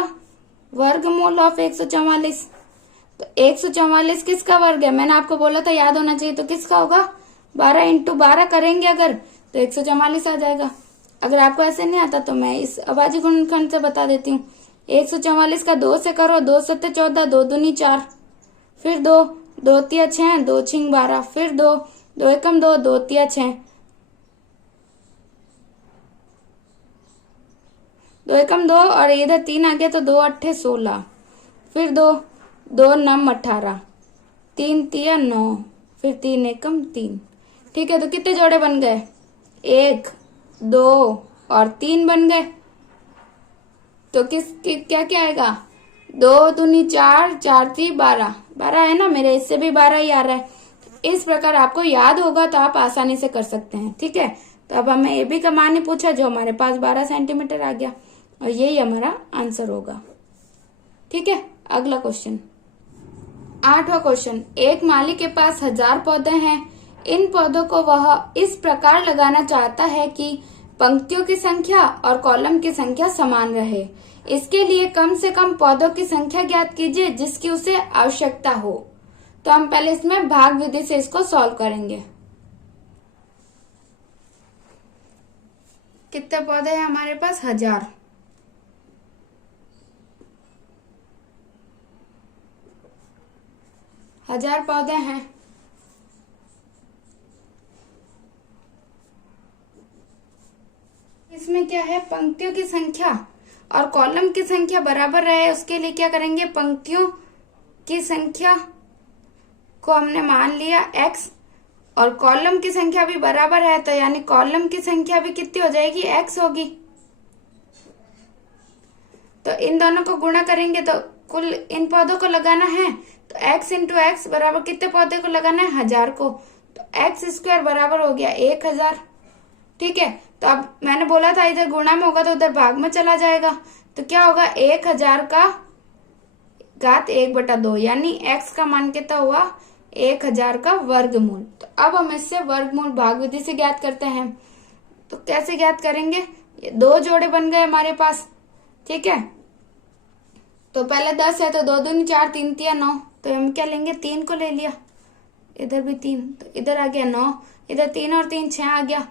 वर्गमूल ऑफ 144। तो 144 किसका वर्ग है, मैंने आपको बोला था याद होना चाहिए, तो किसका होगा, 12 इंटू 12 करेंगे अगर तो 144 आ जाएगा। अगर आपको ऐसे नहीं आता तो मैं इस अभाज्य गुणनखंड से बता देती हूँ। 144 का 2 से करो, 2 सत्ते 14, 2 दूनी 4, फिर 2, 2 तिया 6, 2 छिंग 12, फिर 2, 2 एकम 2, 2 तिया 6, 2 एकम 2 और इधर 3 आ गया तो 2 अट्ठे 16, फिर 2, 2 नम 18, 3 तिया 9, फिर 3 एकम 3। ठीक है, तो कितने जोड़े बन गए, 1, 2 और 3 बन गए। तो क्या क्या आएगा, 2 दूनी 4, 4 ती 12, 12 है ना, मेरे इससे भी 12 ही आ रहा है। इस प्रकार आपको याद होगा तो आप आसानी से कर सकते हैं। ठीक है, तो अब हमें ए बी का मान ही पूछा जो हमारे पास 12 सेंटीमीटर आ गया और यही हमारा आंसर होगा। ठीक है, अगला क्वेश्चन, 8वां क्वेश्चन, एक माली के पास 1000 पौधे हैं। इन पौधों को वह इस प्रकार लगाना चाहता है कि पंक्तियों की संख्या और कॉलम की संख्या समान रहे। इसके लिए कम से कम पौधों की संख्या ज्ञात कीजिए जिसकी उसे आवश्यकता हो। तो हम पहले इसमें भाग विधि से इसको सॉल्व करेंगे। कितने पौधे हैं हमारे पास, 1000। हजार पौधे हैं। इसमें क्या है, पंक्तियों की संख्या और कॉलम की संख्या बराबर रहे, उसके लिए क्या करेंगे, पंक्तियों की संख्या को हमने मान लिया x और कॉलम की संख्या भी बराबर है, तो यानी कॉलम की संख्या भी कितनी हो जाएगी, x होगी। तो इन दोनों को गुणा करेंगे तो कुल इन पौधों को लगाना है, तो x इंटू एक्स बराबर कितने पौधे को लगाना है, 1000 को, तो x स्क्वायर बराबर हो गया 1000। ठीक है, तो अब मैंने बोला था इधर गुणा में होगा तो उधर भाग में चला जाएगा, तो क्या होगा, 1000 का घात 1/2, यानी x का मान कितना हुआ, 1000 का वर्गमूल। तो अब हम इससे वर्गमूल भाग विधि से ज्ञात करते हैं। तो कैसे ज्ञात करेंगे, ये 2 जोड़े बन गए हमारे पास, ठीक है। तो पहले 10 है तो 2 दूनी 4, 3 तिया 9, तो हम क्या लेंगे, 3 को ले लिया, इधर भी 3, तो इधर आ गया 9, इधर 3 और 3 6 आ गया,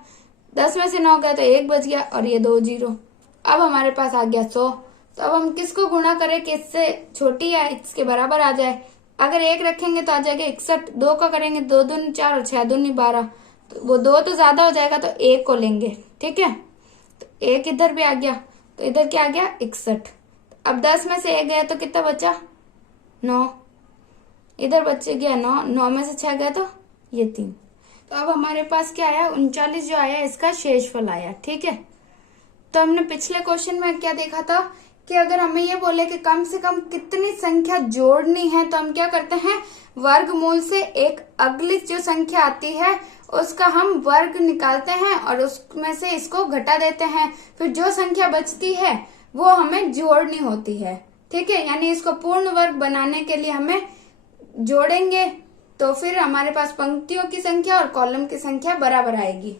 10 में से 9 गया तो 1 बच गया और ये 2 0। अब हमारे पास आ गया 100। तो अब हम किसको गुणा करें कि इससे छोटी या इसके बराबर आ जाए। अगर 1 रखेंगे तो आ जाएगा 61, 2 का करेंगे 2 दूनी 4 और 6 दूनी 12, तो वो 2 तो ज्यादा हो जाएगा तो 1 को लेंगे, ठीक है। तो 1 इधर भी आ गया, तो इधर क्या आ गया 61। अब 10 में से 1 गया तो कितना बचा 9, इधर बचे गया 9, 9 में से 6 गया तो ये 3। तो अब हमारे पास क्या आया 39 जो आया इसका शेषफल आया, ठीक है। तो हमने पिछले क्वेश्चन में क्या देखा था कि अगर हमें ये बोले कि कम से कम कितनी संख्या जोड़नी है तो हम क्या करते हैं, वर्गमूल से एक अगली जो संख्या आती है उसका हम वर्ग निकालते हैं और उसमें से इसको घटा देते हैं, फिर जो संख्या बचती है वो हमें जोड़नी होती है, ठीक है। यानी इसको पूर्ण वर्ग बनाने के लिए हमें जोड़ेंगे तो फिर हमारे पास पंक्तियों की संख्या और कॉलम की संख्या बराबर आएगी,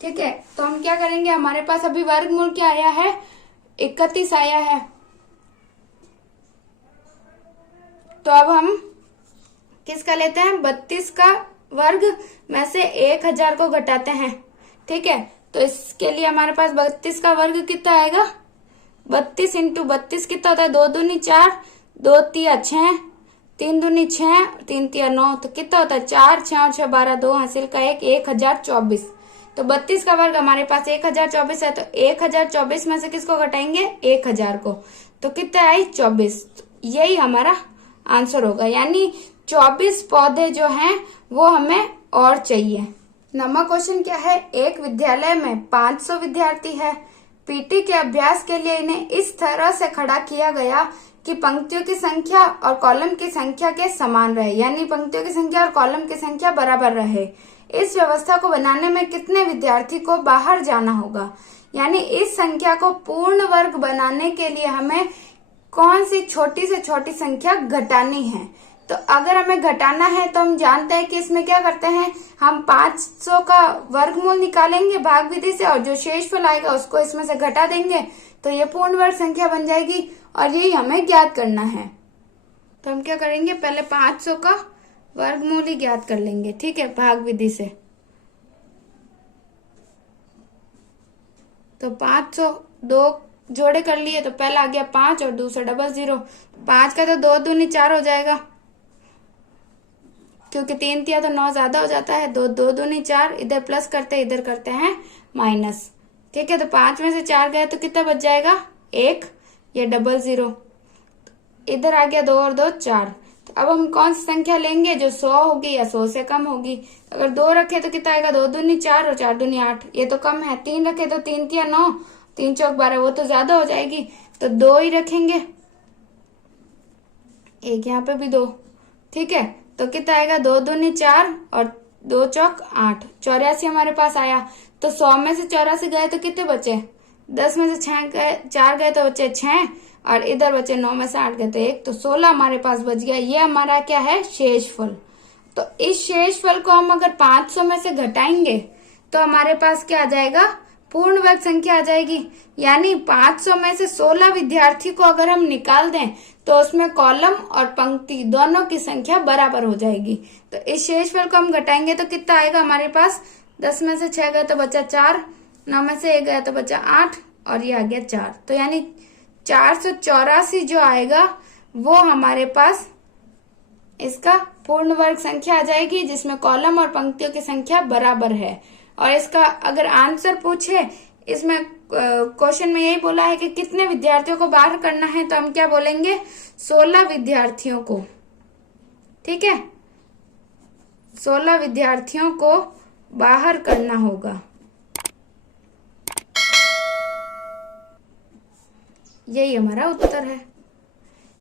ठीक है। तो हम क्या करेंगे, हमारे पास अभी वर्गमूल क्या आया है 31 आया है। तो अब हम किसका लेते हैं, 32 का वर्ग में से 1000 को घटाते हैं, ठीक है। तो इसके लिए हमारे पास 32 का वर्ग कितना आएगा, 32 इंटू 32 कितना होता है, 2 दूनी 4, 2 तिया 6, 3 दूनी 6, 3 तिया 9, तो कितना होता है 4, 6 और 6 12, 2 हासिल का 1, 1024। तो 32 का वर्ग हमारे पास 1024 है, तो 1024 में से किसको घटाएंगे 1000 को, तो कितना आई 24। यही हमारा आंसर होगा, यानी 24 पौधे जो हैं वो हमें और चाहिए। नवा क्वेश्चन क्या है, एक विद्यालय में 500 विद्यार्थी है। पीटी के अभ्यास के लिए इन्हें इस तरह से खड़ा किया गया कि पंक्तियों की संख्या और कॉलम की संख्या के समान रहे, यानी पंक्तियों की संख्या और कॉलम की संख्या बराबर रहे। इस व्यवस्था को बनाने में कितने विद्यार्थी को बाहर जाना होगा, यानी इस संख्या को पूर्ण वर्ग बनाने के लिए हमें कौन सी छोटी से छोटी संख्या घटानी है। तो अगर हमें घटाना है तो हम जानते हैं कि इसमें क्या करते हैं, हम 500 का वर्गमूल निकालेंगे भाग विधि से और जो शेषफल आएगा उसको इसमें से घटा देंगे, तो ये पूर्ण वर्ग संख्या बन जाएगी और यही हमें ज्ञात करना है। तो हम क्या करेंगे, पहले 500 का वर्गमूल ही ज्ञात कर लेंगे, ठीक है, भाग विधि से। तो 500 2 जोड़े कर लिए, तो पहला आ गया 5 और दूसरा 00, 5 का तो 2 दूनी 4 हो जाएगा, क्योंकि 3 तिया तो 9 ज्यादा हो जाता है, 2 2 दूनी 4, इधर प्लस करते इधर करते हैं माइनस, ठीक है। तो 5 में से 4 गए तो कितना बच जाएगा 1, ये 00, इधर आ गया 2 और 2 4। तो अब हम कौन सी संख्या लेंगे जो 100 होगी या 100 से कम होगी। अगर 2 रखे तो कितना आएगा, 2 दूनी 4 और 4 दूनी 8, ये तो कम है। 3 रखे तो 3 तिया 9, 3 चौक 12, वो तो ज्यादा हो जाएगी, तो 2 ही रखेंगे, एक यहाँ पे भी 2, ठीक है। तो कितना आएगा, 2 दूनी 4 और 2 चौक 8, 84 हमारे पास आया। तो 100 में से 84 गए तो कितने बचे, 10 में से 4 गए तो बचे 6 और इधर बचे 9 में से 8 गए तो 1, तो 16 हमारे पास बच गया। ये हमारा क्या है, शेषफल। तो इस शेषफल को हम अगर 500 में से घटाएंगे तो हमारे पास क्या आ जाएगा, पूर्ण वर्ग संख्या आ जाएगी। यानी 500 में से 16 विद्यार्थी को अगर हम निकाल दें तो उसमें कॉलम और पंक्ति दोनों की संख्या बराबर हो जाएगी। तो इस शेषफल को हम घटाएंगे तो कितना आएगा हमारे पास, 10 में से 6 गया तो बचा 4, 9 में से 1 गया तो बचा 8 और ये आ गया 4। तो यानी 484 जो आएगा वो हमारे पास इसका पूर्ण वर्ग संख्या आ जाएगी, जिसमें कॉलम और पंक्तियों की संख्या बराबर है। और इसका अगर आंसर पूछे, इसमें क्वेश्चन में यही बोला है कि कितने विद्यार्थियों को बाहर करना है, तो हम क्या बोलेंगे, 16 विद्यार्थियों को, ठीक है, 16 विद्यार्थियों को बाहर करना होगा। यही हमारा उत्तर है।